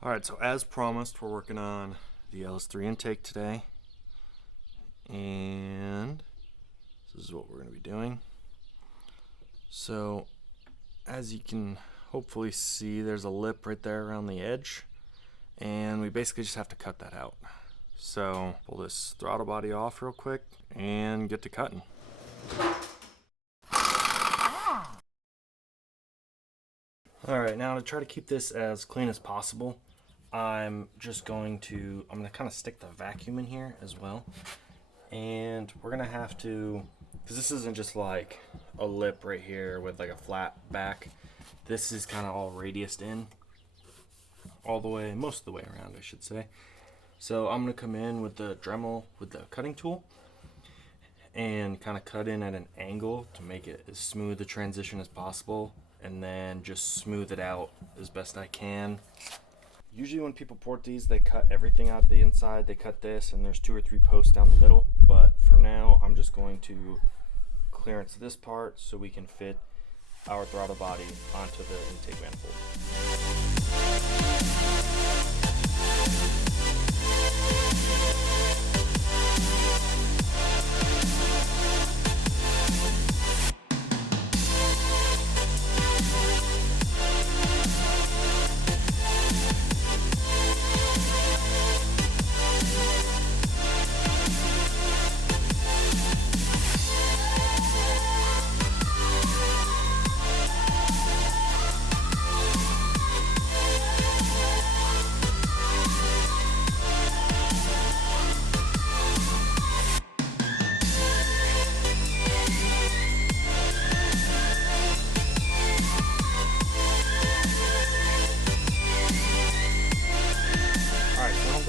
Alright, so as promised, we're working on the LS3 intake today, and this is what we're going to be doing. So as you can hopefully see, there's a lip right there around the edge, and we basically just have to cut that out. So pull this throttle body off real quick and get to cutting. Alright, now to try to keep this as clean as possible, I'm going to kind of stick the vacuum in here as well. And we're going to have to, because this isn't just like a lip right here with like a flat back. This is kind of all radiused in all the way, most of the way around, I should say. So I'm going to come in with the Dremel with the cutting tool and kind of cut in at an angle to make it as smooth a transition as possible, and then just smooth it out as best I can. Usually when people port these, they cut everything out of the inside. They cut this, and there's 2 or 3 posts down the middle. But for now, I'm just going to clearance this part so we can fit our throttle body onto the intake manifold.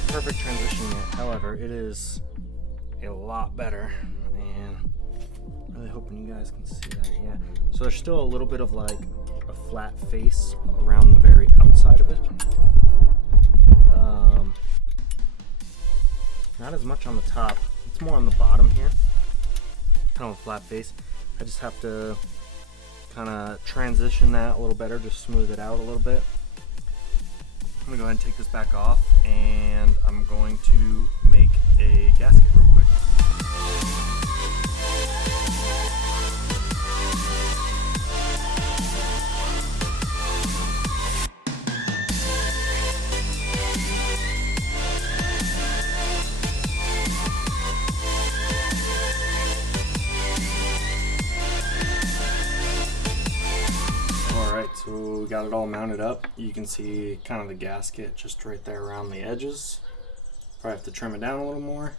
Perfect transition yet. However, it is a lot better, and I'm really hoping you guys can see that. Yeah, so there's still a little bit of like a flat face around the very outside of it. Not as much on the top, it's more on the bottom here, kind of a flat face. I just have to kind of transition that a little better, just smooth it out a little bit. I'm gonna go ahead and take this back off, and I'm going to make a gasket real quick. So we got it all mounted up. You can see kind of the gasket just right there around the edges. Probably have to trim it down a little more.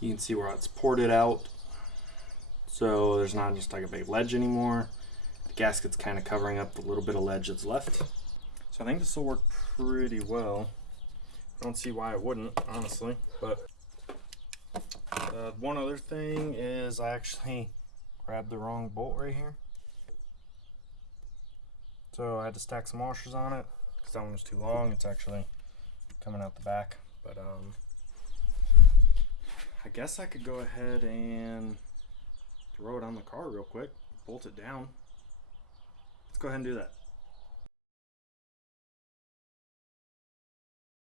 You can see where it's ported out, so there's not just like a big ledge anymore. The gasket's kind of covering up the little bit of ledge that's left. So I think this will work pretty well. I don't see why it wouldn't, honestly. But one other thing is I actually grabbed the wrong bolt right here. So I had to stack some washers on it because that one was too long. It's actually coming out the back. But I guess I could go ahead and throw it on the car real quick, bolt it down. Let's go ahead and do that.